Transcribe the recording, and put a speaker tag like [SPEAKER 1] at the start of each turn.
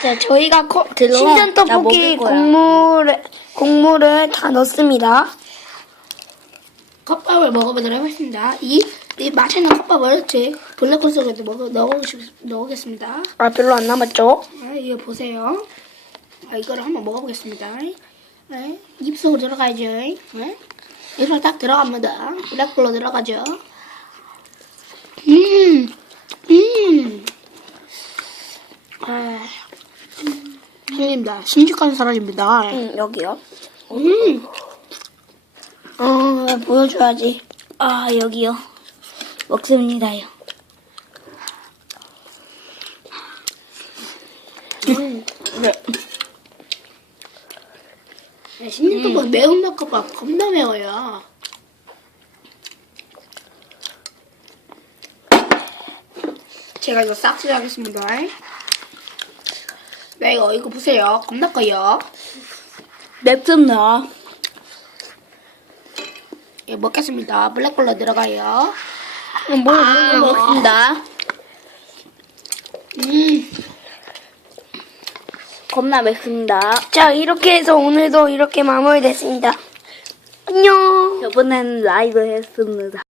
[SPEAKER 1] 자, 저희가 코. 신전
[SPEAKER 2] 나
[SPEAKER 1] 떡볶이. 국물에, 국물을 다 넣습니다.
[SPEAKER 3] 컵밥을 먹어보도록 하겠습니다. 이, 이 맛있는 컵밥을 제 블랙홀 속에 먹어, 넣어보시, 넣어보겠습니다.
[SPEAKER 1] 아, 별로 안 남았죠?
[SPEAKER 3] 아, 이거 보세요. 아, 이거를 한번 먹어보겠습니다. 네, 입속으로 들어가야죠. 네? 입속으로 딱 들어갑니다. 블랙홀로 들어가죠. 음, 음. 아, 형님다. 순식간에 사라집니다.
[SPEAKER 1] 응, 여기요.
[SPEAKER 3] 음.
[SPEAKER 1] 어, 보여줘야지.
[SPEAKER 2] 아, 여기요. 먹습니다요.
[SPEAKER 3] 음. 네. 네, 신입국은 매운맛 컵밥 겁나 매워요. 제가 이거 싹쓸이 하겠습니다. 네, 이거, 이거 보세요. 겁나 커요.
[SPEAKER 2] 맵습니다.
[SPEAKER 3] 예, 먹겠습니다. 블랙홀로 들어가요.
[SPEAKER 1] 뭘,
[SPEAKER 3] 아,
[SPEAKER 2] 먹습니다.
[SPEAKER 3] 음,
[SPEAKER 2] 겁나 맵습니다.
[SPEAKER 1] 자, 이렇게 해서 오늘도 이렇게 마무리됐습니다. 안녕!
[SPEAKER 2] 저번에는 라이브 했습니다.